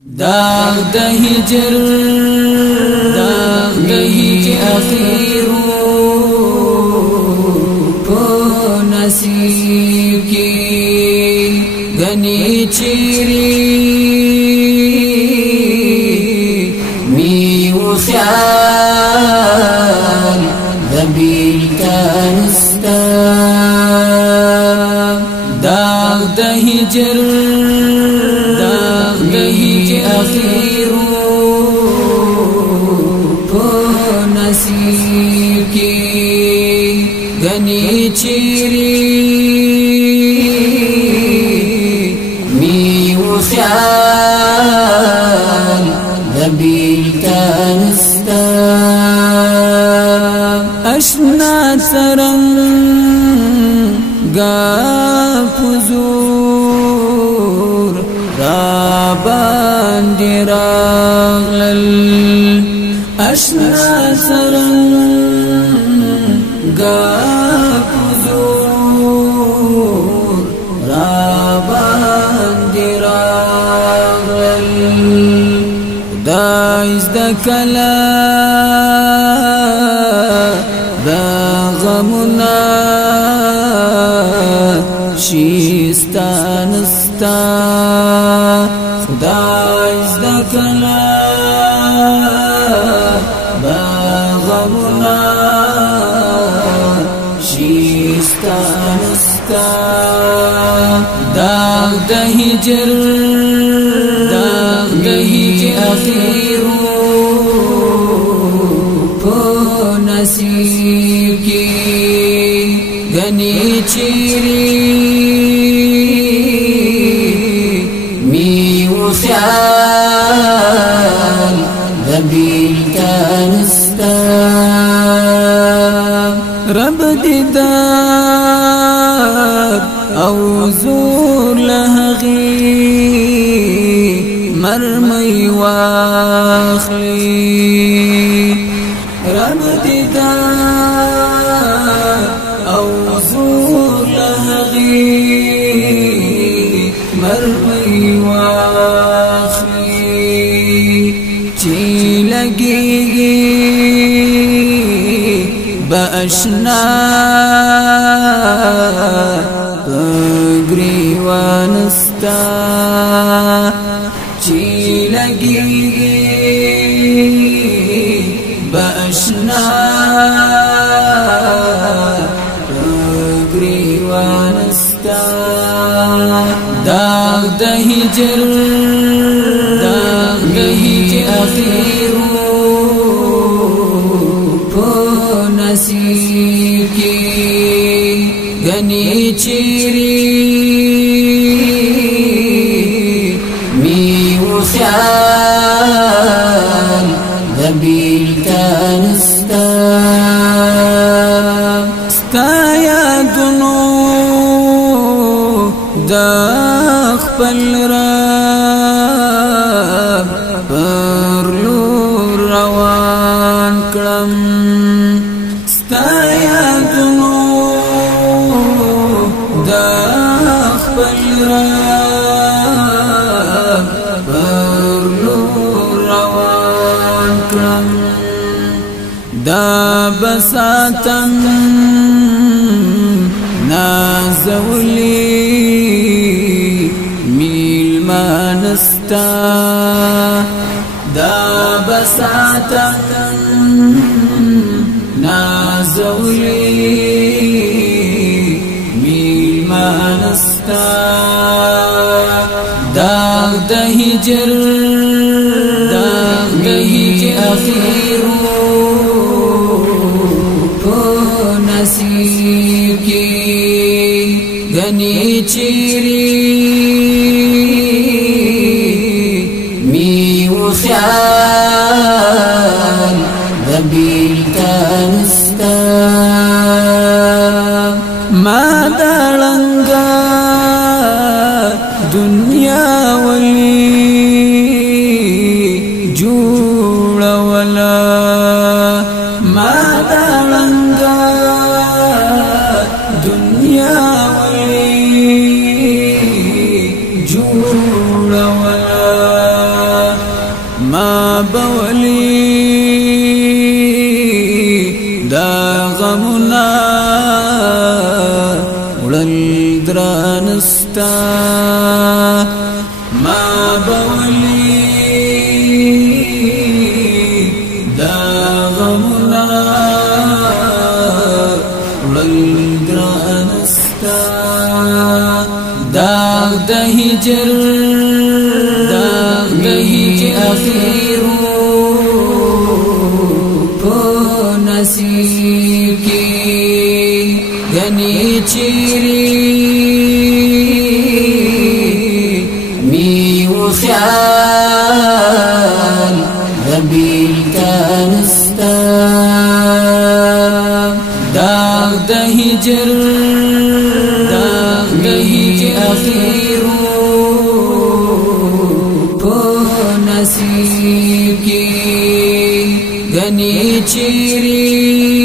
داغ د هجر اخیرو په نصیب کې غني چیرې می و خیال د بیلتانستا داغ د هجر اخیرو په نصیب کې غني چیرې می و خیال د بیلتانستا اشنا څرنګه پزور را باندې راغلل اشنا څرنګه پزور را باندې راغلل دایز د کلا د غمنا شیستانستا خدایز د کلا باغمنا شیستانستا داغ د هجر اخیرو په نصیب کې غني چیرې خیال د بیلتانستا رب دیدار او زور لهغی مرمی واخلی رب دیدار او زور لهغی مرمی واخلی چی لگیگی باشنا گریوانستا چی لگیگی باشنا گریوانستا داغ د هجر اخیرو په نصیب کې غني چیرې می و خیال د بیلتانستا ستا یادونو د خپل رب پر لور روان کړم ستا یادونو د خپل رب پر لور روان کړم دا بساتم نازولی میلمانستا دا بساتم نازولی میلمانستا داغ د هجر اخیرو په نصیب کې غني چیرې می و خیال د بیلتانستا ما دړنګا دنیا ولی جوړ ولا ما دړنګا دنیا ولی جوړ ولا ما بولي دا غمنا وړل درانستا ما بولي دا غمنا وړل درانستا داغ د هجر اخیرو په نصیب کې غني چیرې می و خیال غبیل تنستا داغ د هجر اخیرو نصیب کی غنی چیری